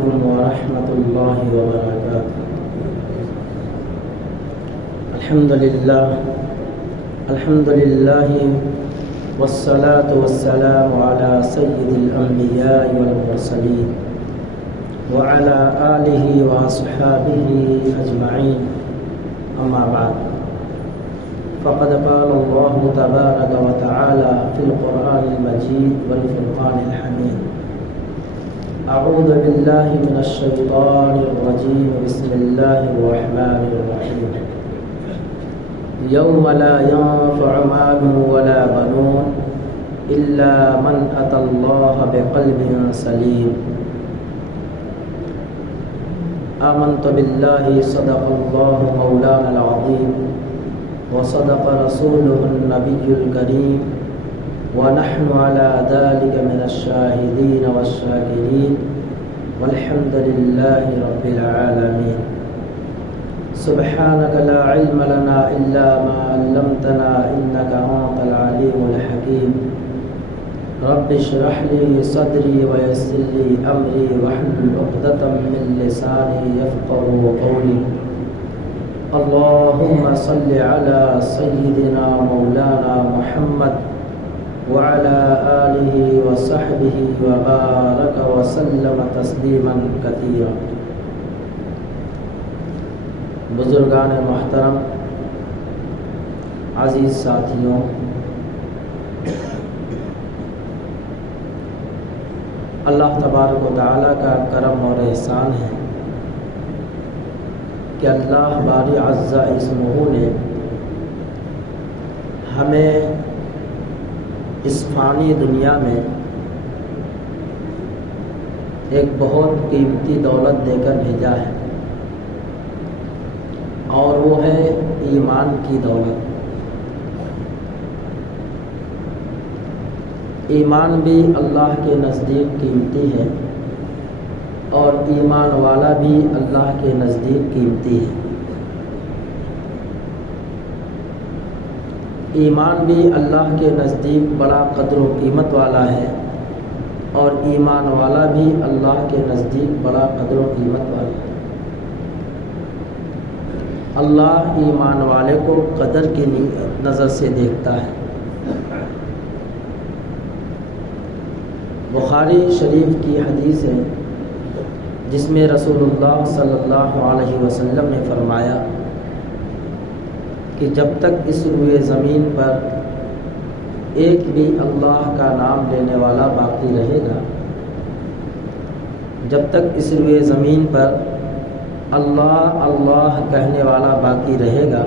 علیکم ورحمۃ اللہ وبرکاتہ۔ الحمد للہ والصلاة والسلام علی سید الانبیاء والمرسلین وعلی آلہ واصحابہ اجمعین، اما بعد، فقد قال اللہ تبارک وتعالی فی القرآن المجید والفرقان الحمید: اعوذ باللہ من الشیطان الرجیم، بسم اللہ الرحمن الرحیم۔ یوم لا ينفع مال ولا بنون الا من اتى اللہ بقلب سلیم۔ آمنت باللہ صدق اللہ مولانا العظیم وصدق رسوله النبی الکریم ونحن على ذلك من الشاهدين والشاكرين والحمد لله رب العالمين۔ سبحانك لا علم لنا إلا ما علمتنا إنك أنت العليم الحكيم۔ رب اشرح لي صدري ويسر لي أمري واحلل عقدة من لساني يفقهوا قولي۔ اللهم صل على سيدنا مولانا محمد وعلى آلہ وصحبہ وبارک وسلم تسلیما کثیرا۔ بزرگان محترم، عزیز ساتھیوں، اللہ تبارک و تعالیٰ کا کرم اور احسان ہے کہ اللہ باری عز اسمہ نے ہمیں اس فانی دنیا میں ایک بہت قیمتی دولت دے کر بھیجا ہے، اور وہ ہے ایمان کی دولت۔ ایمان بھی اللہ کے نزدیک قیمتی ہے، اور ایمان والا بھی اللہ کے نزدیک قیمتی ہے۔ ایمان بھی اللہ کے نزدیک بڑا قدر و قیمت والا ہے، اور ایمان والا بھی اللہ کے نزدیک بڑا قدر و قیمت والا ہے۔ اللہ ایمان والے کو قدر کی نظر سے دیکھتا ہے۔ بخاری شریف کی حدیث ہے جس میں رسول اللہ صلی اللہ علیہ وسلم نے فرمایا کہ جب تک اس روئے زمین پر ایک بھی اللہ کا نام لینے والا باقی رہے گا، جب تک اس روئے زمین پر اللہ اللہ کہنے والا باقی رہے گا،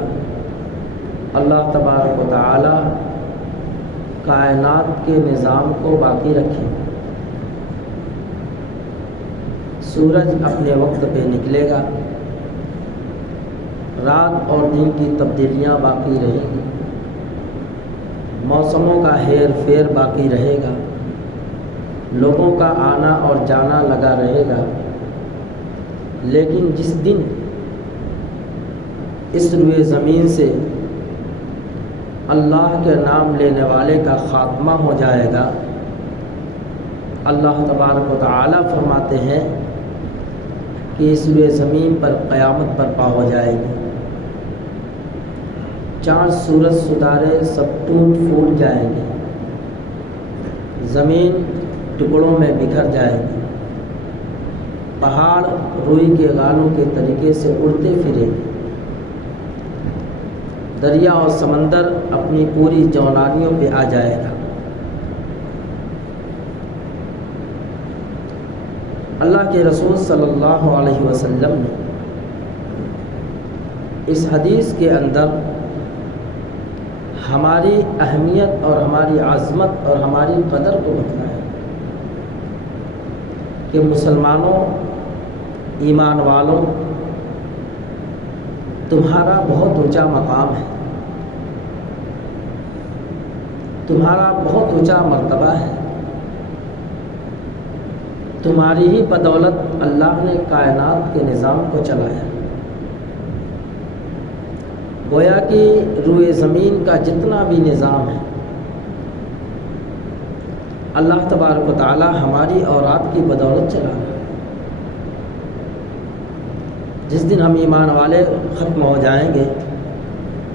اللہ تبارک و تعالی کائنات کے نظام کو باقی رکھیں۔ سورج اپنے وقت پہ نکلے گا، رات اور دن کی تبدیلیاں باقی رہیں گی، موسموں کا ہیر پھیر باقی رہے گا، لوگوں کا آنا اور جانا لگا رہے گا، لیکن جس دن اس روئے زمین سے اللہ کے نام لینے والے کا خاتمہ ہو جائے گا، اللہ تبارک و تعالی فرماتے ہیں کہ اس روئے زمین پر قیامت برپا ہو جائے گی، چاند سورج ستارے سب ٹوٹ پھوٹ جائیں گے، زمین ٹکڑوں میں بکھر جائے گی، پہاڑ روئی کے غالوں کے طریقے سے اڑتے پھریں گے، دریا اور سمندر اپنی پوری جولانیوں پہ آ جائے گا۔ اللہ کے رسول صلی اللہ علیہ وسلم نے اس حدیث کے اندر ہماری اہمیت اور ہماری عظمت اور ہماری قدر کو بتایا کہ مسلمانوں، ایمان والوں، تمہارا بہت اونچا مقام ہے، تمہارا بہت اونچا مرتبہ ہے، تمہاری ہی بدولت اللہ نے کائنات کے نظام کو چلایا۔ گویا کہ روئے زمین کا جتنا بھی نظام ہے اللہ تبارک و تعالی ہماری اور آپ کی بدولت چلا رہا ہے۔ جس دن ہم ایمان والے ختم ہو جائیں گے،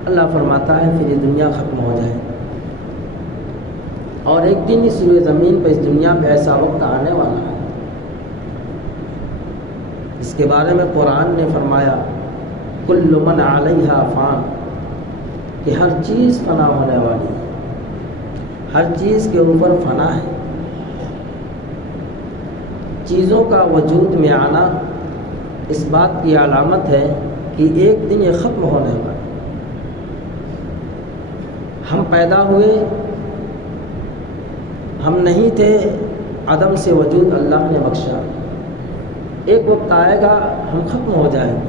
اللہ فرماتا ہے پھر یہ دنیا ختم ہو جائے، اور ایک دن اس روئے زمین پہ، اس دنیا پہ ایسا وقت آنے والا ہے جس کے بارے میں قرآن نے فرمایا کل من علیہا فان، کہ ہر چیز فنا ہونے والی ہے، ہر چیز کے اوپر فنا ہے۔ چیزوں کا وجود میں آنا اس بات کی علامت ہے کہ ایک دن یہ ختم ہونے والا۔ ہم پیدا ہوئے، ہم نہیں تھے، عدم سے وجود اللہ نے بخشا، ایک وقت آئے گا ہم ختم ہو جائیں گے۔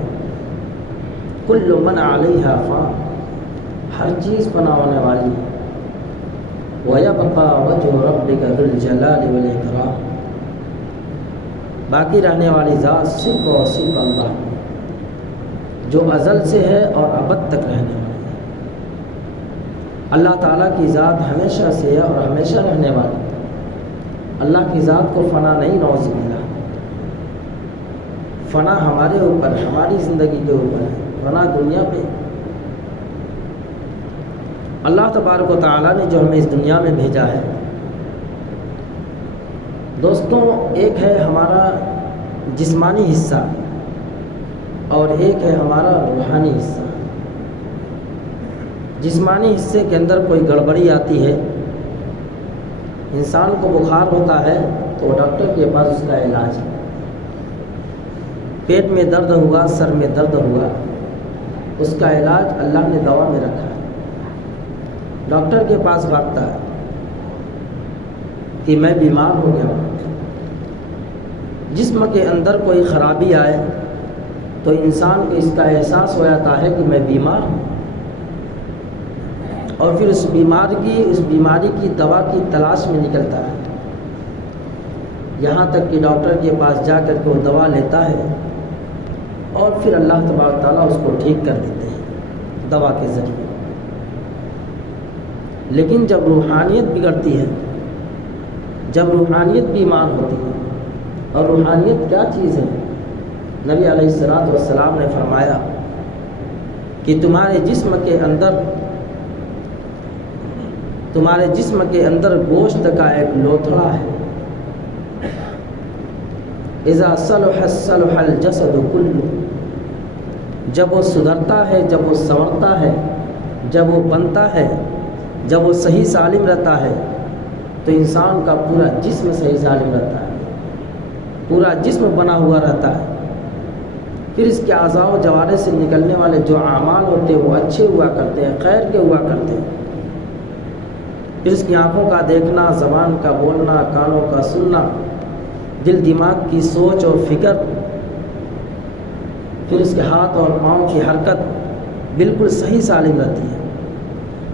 کل من علیہا فان، ہر چیز فنا ہونے والی ہے۔ وَيَبْقَى وَجْهُ رَبِّكَ ذُو الْجَلَالِ وَالْإِكْرَامِ، باقی رہنے والی ذات صرف اور صرف اللہ، جو ازل سے ہے اور ابد تک رہنے والی ہے۔ اللہ تعالیٰ کی ذات ہمیشہ سے ہے اور ہمیشہ رہنے والی ہے۔ اللہ کی ذات کو فنا نہیں، نعوذ باللہ۔ فنا ہمارے اوپر، ہماری زندگی کے اوپر ہے، فنا دنیا پہ۔ اللہ تبارک و تعالیٰ نے جو ہمیں اس دنیا میں بھیجا ہے، دوستوں، ایک ہے ہمارا جسمانی حصہ اور ایک ہے ہمارا روحانی حصہ۔ جسمانی حصے کے اندر کوئی گڑبڑی آتی ہے، انسان کو بخار ہوتا ہے تو ڈاکٹر کے پاس اس کا علاج ہے۔ پیٹ میں درد ہوا، سر میں درد ہوا، اس کا علاج اللہ نے دوا میں رکھا ہے، ڈاکٹر کے پاس بھاگتا ہے کہ میں بیمار ہو گیا ہوں۔ جسم کے اندر کوئی خرابی آئے تو انسان کو اس کا احساس ہو جاتا ہے کہ میں بیمار ہوں، اور پھر اس بیماری کی دوا کی تلاش میں نکلتا ہے، یہاں تک کہ ڈاکٹر کے پاس جا کر کے وہ دوا لیتا ہے، اور پھر اللہ تبارک تعالیٰ اس کو ٹھیک کر دیتے ہیں دوا کے ذریعے۔ لیکن جب روحانیت بگڑتی ہے، جب روحانیت بیمار ہوتی ہے، اور روحانیت کیا چیز ہے؟ نبی علیہ الصلوۃ والسلام نے فرمایا کہ تمہارے جسم کے اندر گوشت کا ایک لوتھڑا ہے، اذا صلح صلح الجسد کلہ، جب وہ سدھرتا ہے، جب وہ سنورتا ہے، جب وہ بنتا ہے، جب وہ صحیح سالم رہتا ہے تو انسان کا پورا جسم صحیح سالم رہتا ہے، پورا جسم بنا ہوا رہتا ہے۔ پھر اس کے اعضاء و جوارح سے نکلنے والے جو اعمال ہوتے ہیں وہ اچھے ہوا کرتے ہیں، خیر کے ہوا کرتے ہیں۔ پھر اس کی آنکھوں کا دیکھنا، زبان کا بولنا، کانوں کا سننا، دل دماغ کی سوچ اور فکر، پھر اس کے ہاتھ اور پاؤں کی حرکت بالکل صحیح سالم رہتی ہے۔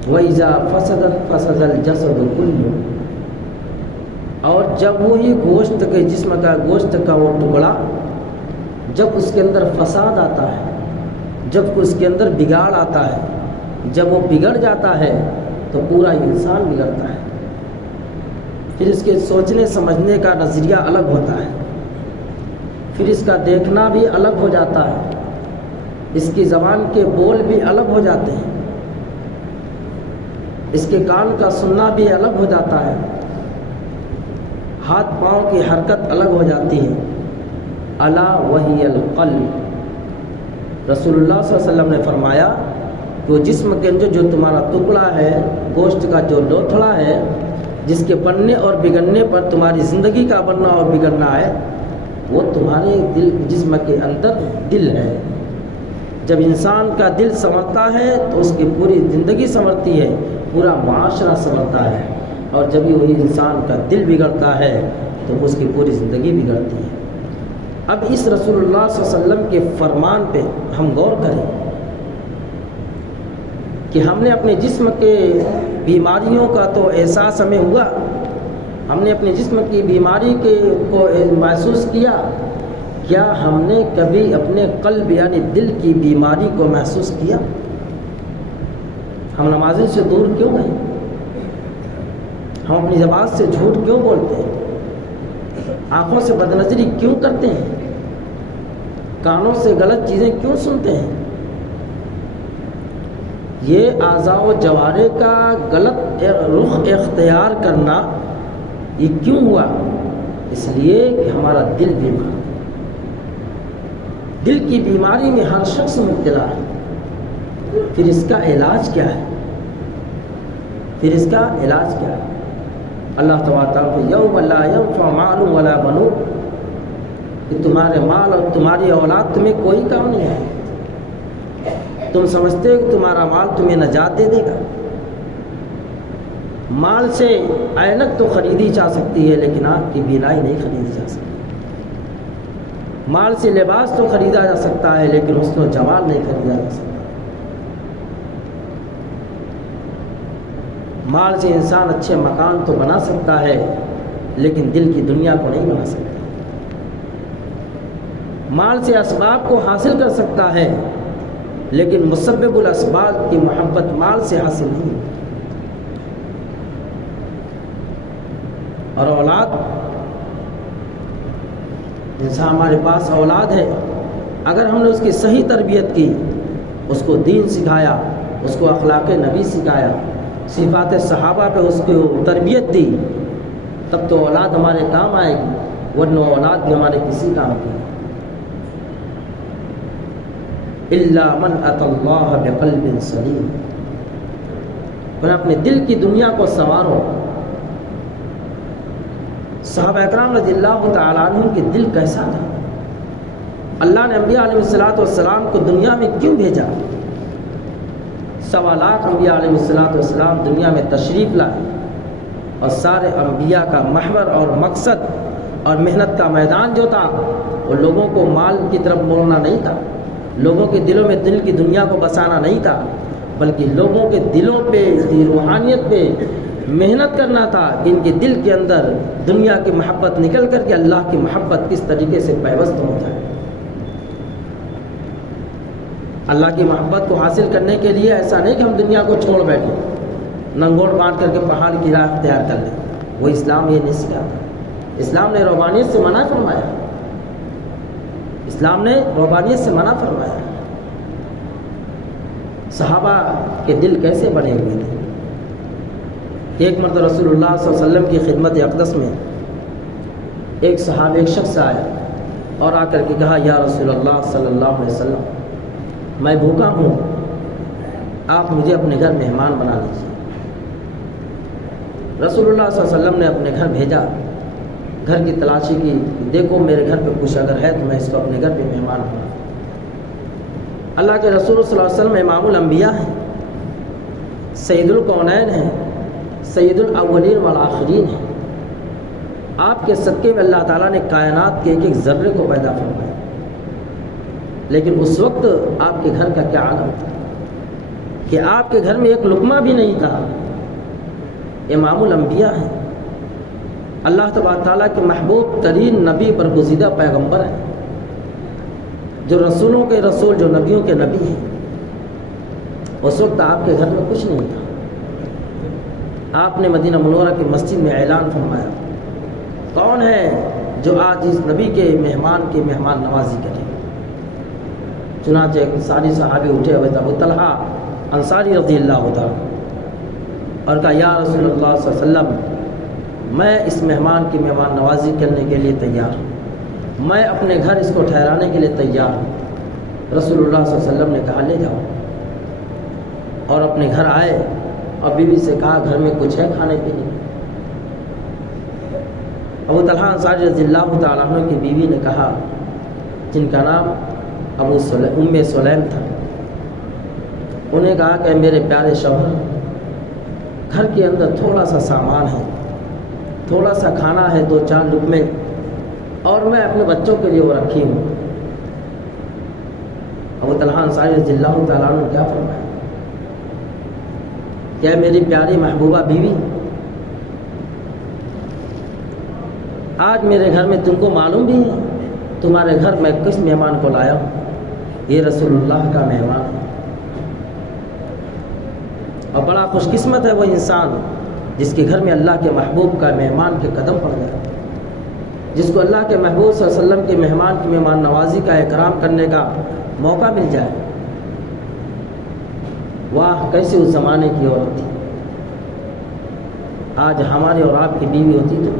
وَإِذَا فَسَدَتْ فَسَدَ الْجَسَدُ كُلُّهُ، اور جب وہی گوشت کے جسم کا گوشت کا وہ ٹکڑا، جب اس کے اندر فساد آتا ہے، جب اس کے اندر بگاڑ آتا ہے، جب وہ بگڑ جاتا ہے تو پورا انسان بگڑتا ہے۔ پھر اس کے سوچنے سمجھنے کا نظریہ الگ ہوتا ہے، پھر اس کا دیکھنا بھی الگ ہو جاتا ہے، اس کی زبان کے بول بھی الگ ہو جاتے ہیں، اس کے کان کا سننا بھی الگ ہو جاتا ہے، ہاتھ پاؤں کی حرکت الگ ہو جاتی ہے۔ الا وہی القلب، رسول اللہ صلی اللہ علیہ وسلم نے فرمایا کہ وہ جسم کے اندر جو تمہارا ٹکڑا ہے، گوشت کا جو لوتھڑا ہے، جس کے بننے اور بگڑنے پر تمہاری زندگی کا بننا اور بگڑنا ہے، وہ تمہارے جسم کے اندر دل ہے۔ جب انسان کا دل سنورتا ہے تو اس کی پوری زندگی سنورتی ہے، پورا معاشرہ سنورتا ہے، اور جب وہی انسان کا دل بگڑتا ہے تو اس کی پوری زندگی بگڑتی ہے۔ اب اس رسول اللہ صلی اللہ علیہ وسلم کے فرمان پہ ہم غور کریں کہ ہم نے اپنے جسم کے بیماریوں کا تو احساس ہمیں ہوا، ہم نے اپنے جسم کی بیماری کو محسوس کیا، کیا ہم نے کبھی اپنے قلب یعنی دل کی بیماری کو محسوس کیا؟ ہم نمازوں سے دور کیوں گئے؟ ہم اپنی زبان سے جھوٹ کیوں بولتے ہیں؟ آنکھوں سے بدنظری کیوں کرتے ہیں؟ کانوں سے غلط چیزیں کیوں سنتے ہیں؟ یہ اعضاء و جوارح کا غلط رخ اختیار کرنا یہ کیوں ہوا؟ اس لیے کہ ہمارا دل بیمار ہے۔ دل کی بیماری میں ہر شخص مبتلا ہے۔ پھر اس کا علاج کیا ہے؟ اللہ تعالیٰ یوم لا ینفع مال ولا بنون، کہ تمہارے مال اور تمہاری اولاد تمہیں کوئی کام نہیں ہے۔ تم سمجھتے ہو کہ تمہارا مال تمہیں نجات دے دے گا؟ مال سے عینک تو خریدی جا سکتی ہے لیکن آنکھ کی بینائی نہیں خریدی جا سکتی۔ مال سے لباس تو خریدا جا سکتا ہے لیکن حسن و جمال نہیں خریدا جا سکتا۔ مال سے انسان اچھے مکان تو بنا سکتا ہے لیکن دل کی دنیا کو نہیں بنا سکتا۔ مال سے اسباب کو حاصل کر سکتا ہے لیکن مسبب الاسباب کی محبت مال سے حاصل نہیں۔ اور اولاد، انسان ہمارے پاس اولاد ہے، اگر ہم نے اس کی صحیح تربیت کی، اس کو دین سکھایا، اس کو اخلاق نبی سکھایا، صفات صحابہ پہ اس کو تربیت دی، تب تو اولاد ہمارے کام آئے گی، ورنہ اولاد بھی ہمارے کسی کام کی۔ الا من اتى الله بقلب سلیم، پر اپنے دل کی دنیا کو سنوارو۔ صحابہ اکرام رضی اللہ تعالیٰ عنہ کے دل کیسا تھا؟ اللہ نے انبیاء علیہ السلام کو دنیا میں کیوں بھیجا؟ 1.25 لاکھ انبیاء علیہ السلام دنیا میں تشریف لائے، اور سارے انبیاء کا محور اور مقصد اور محنت کا میدان جو تھا وہ لوگوں کو مال کی طرف موڑنا نہیں تھا، لوگوں کے دلوں میں دل کی دنیا کو بسانا نہیں تھا، بلکہ لوگوں کے دلوں پہ، روحانیت پہ محنت کرنا تھا کہ ان کے دل کے اندر دنیا کی محبت نکل کر کے اللہ کی محبت کس طریقے سے پیوست ہو جائے۔ اللہ کی محبت کو حاصل کرنے کے لیے ایسا نہیں کہ ہم دنیا کو چھوڑ بیٹھیں، ننگوڑ باندھ کر کے پہاڑ کی راہ اختیار کر لیں، وہ اسلام یہ نہیں سکھاتا۔ اسلام نے روحانیت سے منع فرمایا، اسلام نے روحانیت سے منع فرمایا۔ صحابہ کے دل کیسے بنے ہوئے تھے کہ ایک مرتبہ رسول اللہ صلی اللہ علیہ وسلم کی خدمت اقدس میں ایک صحابی، ایک شخص آیا اور آ کر کے کہا، یا رسول اللہ صلی اللہ علیہ وسلم، میں بھوکا ہوں، آپ مجھے اپنے گھر مہمان بنا لیجیے۔ رسول اللہ صلی اللہ علیہ وسلم نے اپنے گھر بھیجا، گھر کی تلاشی کی، دیکھو میرے گھر پہ کچھ اگر ہے تو میں اس کو اپنے گھر پہ مہمان بنا۔ اللہ کے رسول صلی اللہ علیہ وسلم امام الانبیاء ہیں، سید الکونین ہیں، سید الاولین والآخرین ہیں۔ آپ کے صدقے میں اللہ تعالیٰ نے کائنات کے ایک ایک ذرے کو پیدا فرمایا، لیکن اس وقت آپ کے گھر کا کیا عالم تھا کہ آپ کے گھر میں ایک لقمہ بھی نہیں تھا۔ امام الانبیاء ہیں، اللہ تبارک تعالیٰ کے محبوب ترین نبی، برگزیدہ پیغمبر ہیں، جو رسولوں کے رسول، جو نبیوں کے نبی ہیں۔ اس وقت آپ کے گھر میں کچھ نہیں تھا۔ آپ نے مدینہ منورہ کی مسجد میں اعلان فرمایا، کون ہے جو آج اس نبی کے مہمان کی مہمان نوازی کرے؟ چنانچہ ایک انصاری صحابی اٹھے ہوئے تھے، ابو طلحہ انصاری رضی اللہ تعالیٰ، اور کہا، یا رسول اللہ صلی اللہ علیہ وسلم، میں اس مہمان کی مہمان نوازی کرنے کے لیے تیار ہوں، میں اپنے گھر اس کو ٹھہرانے کے لیے تیار ہوں۔ رسول اللہ صلی اللہ علیہ وسلم نے کہا، لے جاؤ، اور اپنے گھر آئے اور بیوی سے کہا، گھر میں کچھ ہے کھانے کے لیے؟ ابو طلحہ انصاری رضی اللہ تعالیٰ عنہ کی بیوی نے کہا، جن کا نام ام سلیم تھا، انہیں کہا کہ میرے پیارے شوہر، گھر کے اندر تھوڑا سا سامان ہے، تھوڑا سا کھانا ہے، 2-4 لقمے، اور میں اپنے بچوں کے لیے وہ رکھی ہوں۔ ابو طلحہ انصاری رضی اللہ تعالیٰ عنہ نے کیا فرمایا، کیا میری پیاری محبوبہ بیوی، آج میرے گھر میں تم کو معلوم بھی ہے تمہارے گھر میں کس مہمان کو لایا ہوں؟ یہ رسول اللہ کا مہمان ہے، اور بڑا خوش قسمت ہے وہ انسان جس کے گھر میں اللہ کے محبوب کا مہمان کے قدم پڑ گیا۔ جس کو اللہ کے محبوب صلی اللہ علیہ وسلم کے مہمان کی مہمان نوازی کا اکرام کرنے کا موقع مل جائے. واہ کیسے اس زمانے کی عورت تھی. آج ہماری اور آپ کی بیوی ہوتی تو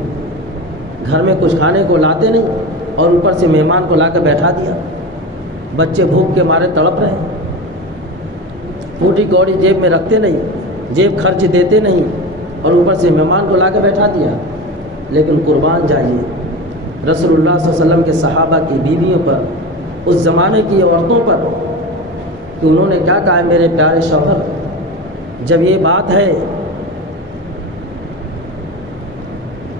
گھر میں کچھ کھانے کو لاتے نہیں اور اوپر سے مہمان کو لا کر بیٹھا دیا. بچے بھوک کے مارے تڑپ رہے, پوٹی کوڑی جیب میں رکھتے نہیں, جیب خرچ دیتے نہیں, اور اوپر سے مہمان کو لا کے بیٹھا دیا. لیکن قربان جائیے رسول اللہ صلی اللہ علیہ وسلم کے صحابہ کی بیویوں پر, اس زمانے کی عورتوں پر, کہ انہوں نے کیا کہا ہے میرے پیارے شوہر, جب یہ بات ہے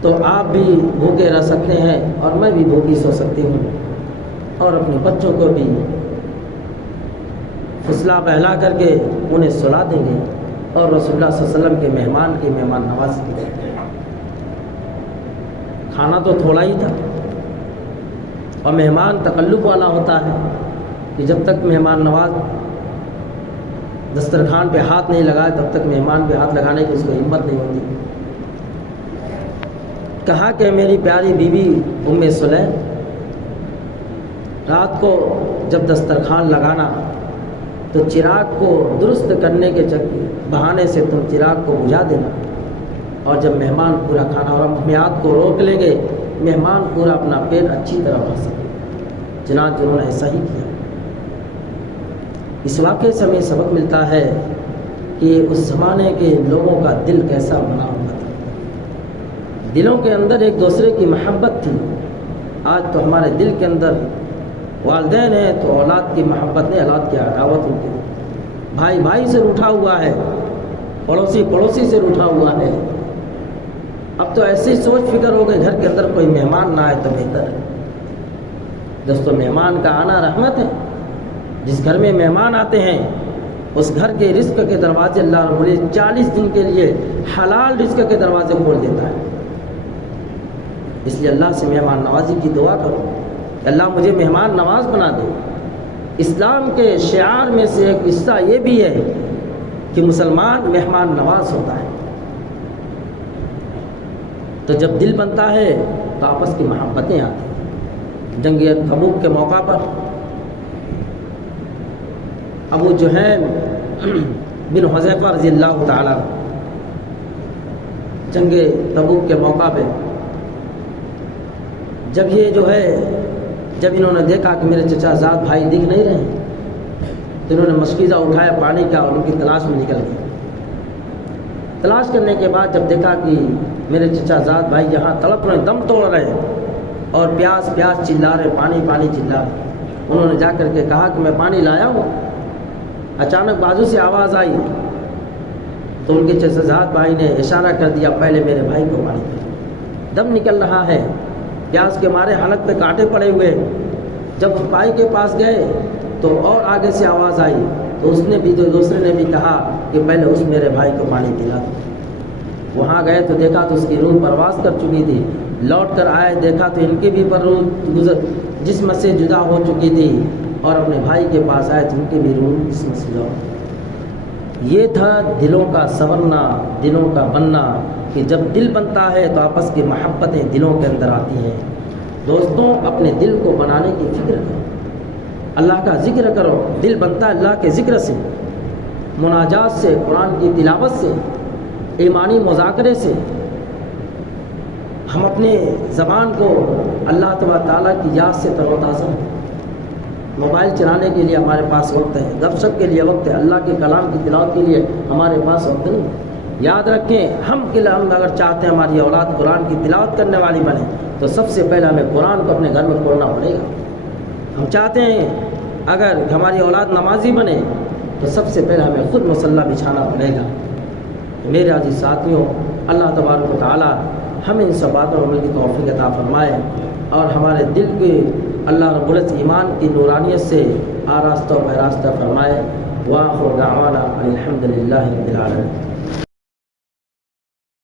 تو آپ بھی بھوکے رہ سکتے ہیں اور میں بھی بھوکی سو سکتی ہوں, اور اپنے بچوں کو بھی فسلا بہلا کر کے انہیں سلا دیں گے, اور رسول اللہ صلی اللہ علیہ وسلم کے مہمان کی مہمان نوازی کی دیں گے. کھانا تو تھوڑا ہی تھا, اور مہمان تکلف والا ہوتا ہے کہ جب تک مہمان نواز دسترخوان پہ ہاتھ نہیں لگائے تب تک مہمان پہ ہاتھ لگانے کی اس کو ہمت نہیں ہوتی. کہا کہ میری پیاری بیوی ام سلیم, رات کو جب دسترخوان لگانا تو چراغ کو درست کرنے کے بہانے سے تم چراغ کو بجھا دینا, اور جب مہمان پورا کھانا, اور ہم میعاد کو روک لیں گے, مہمان پورا اپنا پیٹ اچھی طرح بھر سکے. چنانچہ انہوں نے ایسا ہی کیا. اس واقعے سے ہمیں سبق ملتا ہے کہ اس زمانے کے لوگوں کا دل کیسا بنا ہوا تھا. دلوں کے اندر ایک دوسرے کی محبت تھی. آج تو ہمارے دل کے اندر والدین ہیں تو اولاد کی محبت نہیں, اولاد کی عداوت ہوتی ہے. بھائی بھائی سے روٹھا ہوا ہے, پڑوسی پڑوسی سے روٹھا ہوا ہے. اب تو ایسی سوچ فکر ہو گئی گھر کے اندر کوئی مہمان نہ آئے تو بہتر ہے. دوستو مہمان کا آنا رحمت ہے. جس گھر میں مہمان آتے ہیں اس گھر کے رزق کے دروازے اللہ رب العزت 40 دن کے لیے حلال رزق کے دروازے کھول دیتا ہے. اس لیے اللہ سے مہمان نوازی کی دعا کرو کہ اللہ مجھے مہمان نواز بنا دے. اسلام کے شعار میں سے ایک حصہ یہ بھی ہے کہ مسلمان مہمان نواز ہوتا ہے. تو جب دل بنتا ہے تو آپس کی محبتیں آتی ہیں. جنگ تبوک کے موقع پر ابو جہیم بن حذیفہ رضی اللہ تعالیٰ جنگ تبوک کے موقع پہ جب یہ جو ہے جب انہوں نے دیکھا کہ میرے چچا زاد بھائی دکھ نہیں رہے تو انہوں نے مشکیزہ اٹھایا پانی کا اور ان کی تلاش میں نکل گئے. تلاش کرنے کے بعد جب دیکھا کہ میرے چچا زاد بھائی یہاں تڑپ رہے, دم توڑ رہے اور پیاس پیاس چلا رہے, پانی پانی چلا رہے, انہوں نے جا کر کے کہا کہ میں پانی لایا ہوں. اچانک بازو سے آواز آئی تو ان کے چچا زاد بھائی نے اشارہ کر دیا پہلے میرے بھائی کو پانی پی. دم نکل رہا ہے, پیاس کے مارے حلق پہ کانٹے پڑے ہوئے. جب بھائی کے پاس گئے تو اور آگے سے آواز آئی تو اس نے بھی دوسرے نے بھی کہا کہ پہلے اس میرے بھائی کو پانی پلا دو. وہاں گئے تو دیکھا تو اس کی روح پرواز کر چکی تھی. لوٹ کر آئے دیکھا تو ان کی بھی پر روح جسم سے جدا ہو چکی تھی, اور اپنے بھائی کے پاس آئے تو ان کی بھی روح جسم سے جدا ہو. یہ تھا دلوں کا سنورنا, دلوں کا بننا, کہ جب دل بنتا ہے تو آپس کی محبتیں دلوں کے اندر آتی ہیں. دوستوں اپنے دل کو بنانے کی فکر کرو, اللہ کا ذکر کرو. دل بنتا ہے اللہ کے ذکر سے, مناجات سے, قرآن کی تلاوت سے, ایمانی مذاکرے سے. ہم اپنے زبان کو اللہ تبارک تعالیٰ کی یاد سے تر و تازہ. موبائل چلانے کے لیے ہمارے پاس وقت ہے, گپ شپ کے لیے وقت ہے, اللہ کے کلام کی تلاوت کے لیے ہمارے پاس وقت نہیں. یاد رکھیں ہم اگر چاہتے ہیں ہماری اولاد قرآن کی تلاوت کرنے والی بنے تو سب سے پہلے ہمیں قرآن کو اپنے گھر میں کھولنا پڑے گا. ہم چاہتے ہیں اگر ہماری اولاد نمازی بنے تو سب سے پہلے ہمیں خود مصلی بچھانا پڑے گا. میرے عزیز ساتھیوں, اللہ تبارک و تعالیٰ ہمیں ان سب باتوں میں کی توفیق عطا فرمائے, اور ہمارے دل کے اللہ رب العزت ایمان کی نورانیت سے آراستہ و پیراستہ فرمائے. وآخر دعوانا الحمد للہ رب العالمین.